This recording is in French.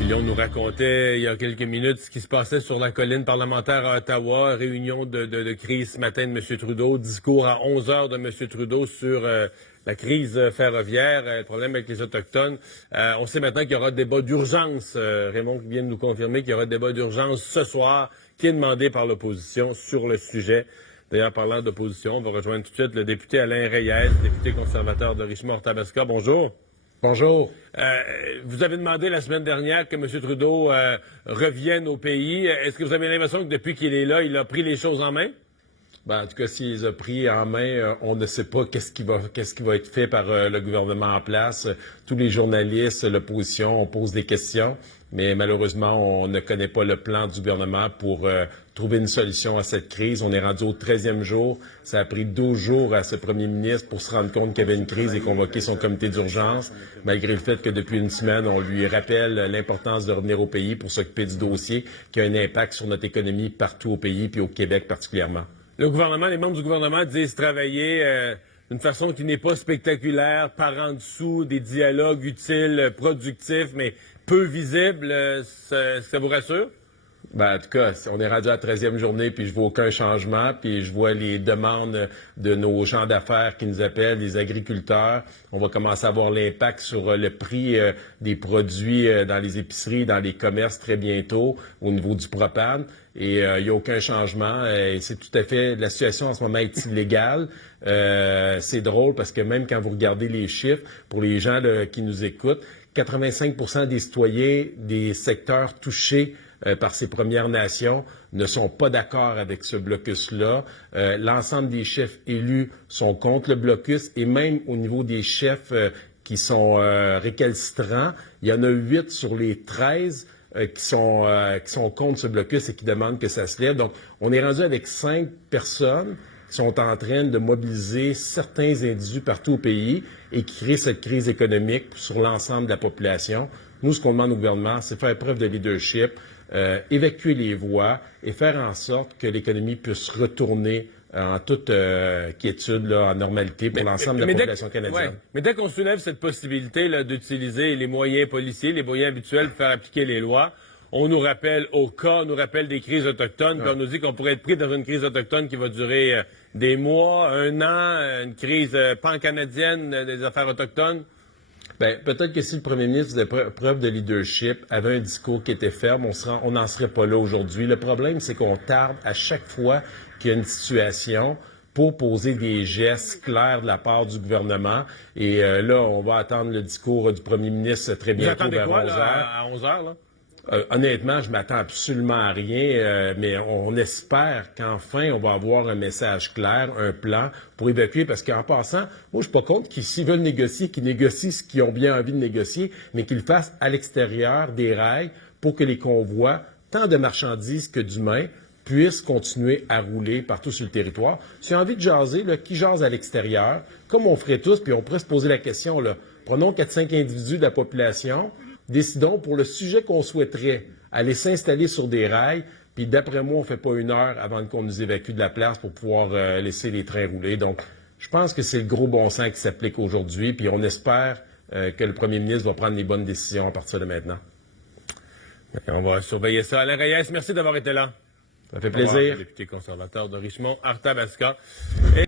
Fillon nous racontait il y a quelques minutes ce qui se passait sur la colline parlementaire à Ottawa, réunion de crise ce matin de M. Trudeau, discours à 11 heures de M. Trudeau sur la crise ferroviaire, le problème avec les Autochtones. On sait maintenant qu'il y aura débat d'urgence. Raymond vient de nous confirmer qu'il y aura débat d'urgence ce soir qui est demandé par l'opposition sur le sujet. D'ailleurs, parlant d'opposition, on va rejoindre tout de suite le député Alain Reyes, député conservateur de Richmond-Arthabasca. Bonjour. Bonjour. Vous avez demandé la semaine dernière que M. Trudeau revienne au pays. Est-ce que vous avez l'impression que depuis qu'il est là, il a pris les choses en main? En tout cas, s'il les a pris en main, on ne sait pas qu'est-ce qui va être fait par le gouvernement en place. Tous les journalistes, l'opposition, on pose des questions, mais malheureusement, on ne connaît pas le plan du gouvernement pour trouver une solution à cette crise. On est rendu au 13e jour. Ça a pris 12 jours à ce premier ministre pour se rendre compte qu'il y avait une crise et convoquer son comité d'urgence, malgré le fait que depuis une semaine, on lui rappelle l'importance de revenir au pays pour s'occuper du dossier qui a un impact sur notre économie partout au pays, puis au Québec particulièrement. Le gouvernement, les membres du gouvernement disent travailler d'une façon qui n'est pas spectaculaire, par en dessous, des dialogues utiles, productifs, mais peu visibles. Ça vous rassure? En tout cas, on est rendu à la 13e journée, puis je vois aucun changement, puis je vois les demandes de nos gens d'affaires qui nous appellent, les agriculteurs. On va commencer à voir l'impact sur le prix des produits dans les épiceries, dans les commerces très bientôt, au niveau du propane. Et il n'y a aucun changement. C'est tout à fait... La situation en ce moment est illégale. C'est drôle parce que même quand vous regardez les chiffres, pour les gens qui nous écoutent, 85% des citoyens des secteurs touchés par ces Premières Nations ne sont pas d'accord avec ce blocus-là. L'ensemble des chefs élus sont contre le blocus et même au niveau des chefs qui sont récalcitrants, il y en a 8 sur les 13 qui sont contre ce blocus et qui demandent que ça se lève. Donc, on est rendu avec 5 personnes qui sont en train de mobiliser certains individus partout au pays et qui créent cette crise économique sur l'ensemble de la population. Nous, ce qu'on demande au gouvernement, c'est faire preuve de leadership, évacuer les voies et faire en sorte que l'économie puisse retourner en toute quiétude, là, en normalité pour l'ensemble de la population canadienne. Ouais. Mais dès qu'on soulève cette possibilité là, d'utiliser les moyens policiers, les moyens habituels pour faire appliquer les lois, on nous rappelle au cas, on nous rappelle des crises autochtones, puis on nous dit qu'on pourrait être pris dans une crise autochtone qui va durer des mois, un an, une crise pan-canadienne des affaires autochtones. Peut-être que si le premier ministre faisait preuve de leadership, avait un discours qui était ferme, on n'en serait pas là aujourd'hui. Le problème, c'est qu'on tarde à chaque fois qu'il y a une situation pour poser des gestes clairs de la part du gouvernement. Et là, on va attendre le discours du premier ministre très bientôt vers 11 heures. À 11 heures, là? Honnêtement, je m'attends absolument à rien, mais on espère qu'enfin, on va avoir un message clair, un plan pour évacuer, parce qu'en passant, moi, je suis pas contre qu'ils, s'ils veulent négocier, qu'ils négocient ce qu'ils ont bien envie de négocier, mais qu'ils le fassent à l'extérieur des rails pour que les convois, tant de marchandises que d'humains, puissent continuer à rouler partout sur le territoire. Si on a envie de jaser, là, qui jase à l'extérieur, comme on ferait tous, puis on pourrait se poser la question, là, prenons 4-5 individus de la population, décidons pour le sujet qu'on souhaiterait aller s'installer sur des rails, puis d'après moi, on ne fait pas une heure avant qu'on nous évacue de la place pour pouvoir laisser les trains rouler. Donc, je pense que c'est le gros bon sens qui s'applique aujourd'hui, puis on espère que le premier ministre va prendre les bonnes décisions à partir de maintenant. On va surveiller ça. Alain Reyes, merci d'avoir été là. Ça fait plaisir. Député conservateur de Richmond-Arthabasca.